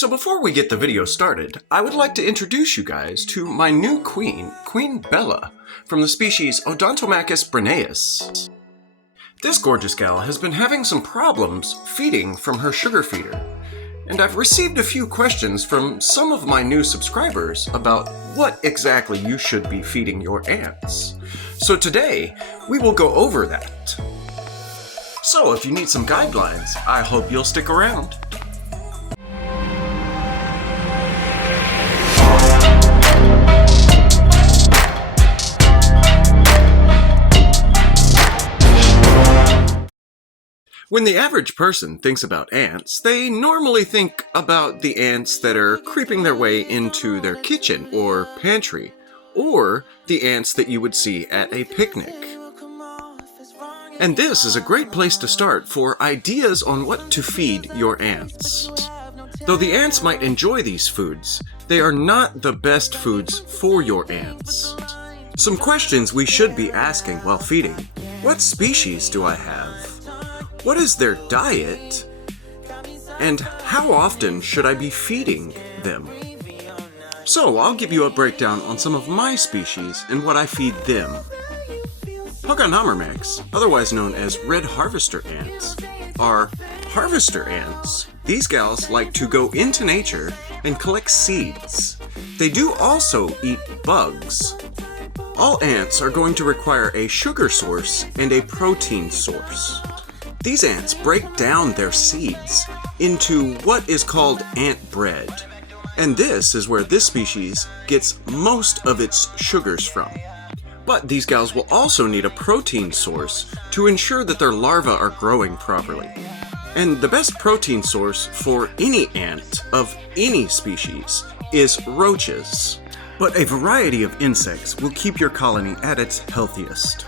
So before we get the video started, I would like to introduce you guys to my new queen, Queen Bella, from the species Odontomachus bruneus. This gorgeous gal has been having some problems feeding from her sugar feeder, and I've received a few questions from some of my new subscribers about what exactly you should be feeding your ants. So today, we will go over that. So if you need some guidelines, I hope you'll stick around. When the average person thinks about ants, they normally think about the ants that are creeping their way into their kitchen or pantry, or the ants that you would see at a picnic. And this is a great place to start for ideas on what to feed your ants. Though the ants might enjoy these foods, they are not the best foods for your ants. Some questions we should be asking while feeding. What species do I have? What is their diet? And how often should I be feeding them? So I'll give you a breakdown on some of my species and what I feed them. Pogonomyrmex, otherwise known as red harvester ants, are harvester ants. These gals like to go into nature and collect seeds. They do also eat bugs. All ants are going to require a sugar source and a protein source. These ants break down their seeds into what is called ant bread, and this is where this species gets most of its sugars from. But these gals will also need a protein source to ensure that their larvae are growing properly. And the best protein source for any ant of any species is roaches. But a variety of insects will keep your colony at its healthiest.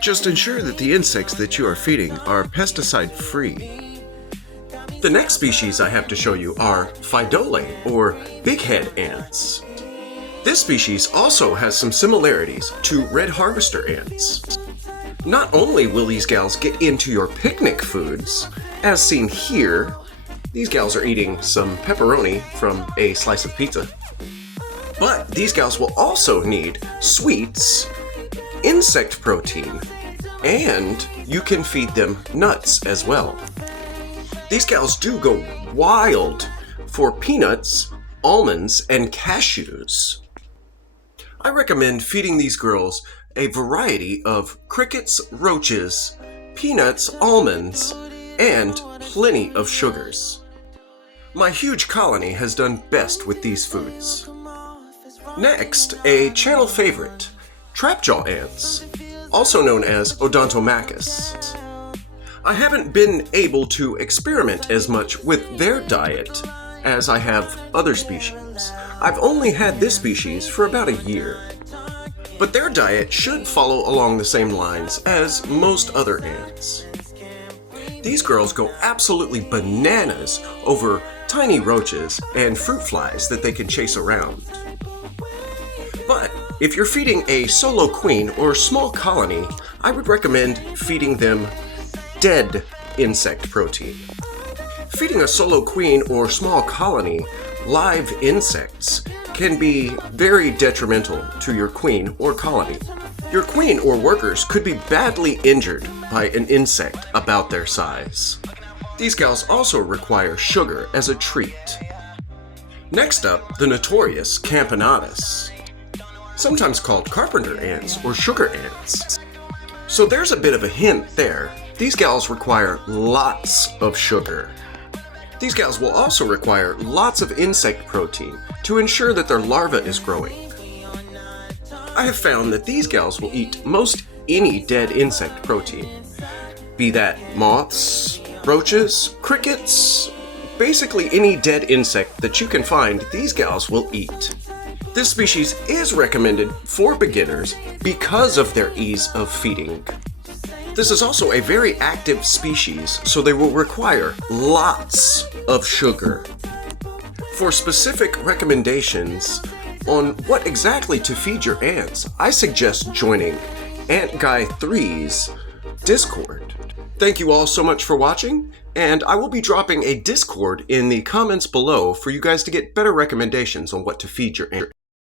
Just ensure that the insects that you are feeding are pesticide-free. The next species I have to show you are Pheidole, or bighead ants. This species also has some similarities to red harvester ants. Not only will these gals get into your picnic foods, as seen here, these gals are eating some pepperoni from a slice of pizza, but these gals will also need sweets, insect protein, and you can feed them nuts as well. These gals do go wild for peanuts, almonds, and cashews. I recommend feeding these girls a variety of crickets, roaches, peanuts, almonds, and plenty of sugars. My huge colony has done best with these foods. Next, a channel favorite, trapjaw ants, also known as Odontomachus. I haven't been able to experiment as much with their diet as I have other species. I've only had this species for about a year. But their diet should follow along the same lines as most other ants. These girls go absolutely bananas over tiny roaches and fruit flies that they can chase around. But if you're feeding a solo queen or small colony, I would recommend feeding them dead insect protein. Feeding a solo queen or small colony live insects can be very detrimental to your queen or colony. Your queen or workers could be badly injured by an insect about their size. These gals also require sugar as a treat. Next up, the notorious Camponotus, sometimes called carpenter ants or sugar ants. So there's a bit of a hint there. These gals require lots of sugar. These gals will also require lots of insect protein to ensure that their larva is growing. I have found that these gals will eat most any dead insect protein, be that moths, roaches, crickets, basically any dead insect that you can find, these gals will eat. This species is recommended for beginners because of their ease of feeding. This is also a very active species, so they will require lots of sugar. For specific recommendations on what exactly to feed your ants, I suggest joining Ant Guy 3's Discord. Thank you all so much for watching. And I will be dropping a Discord in the comments below for you guys to get better recommendations on what to feed your ants.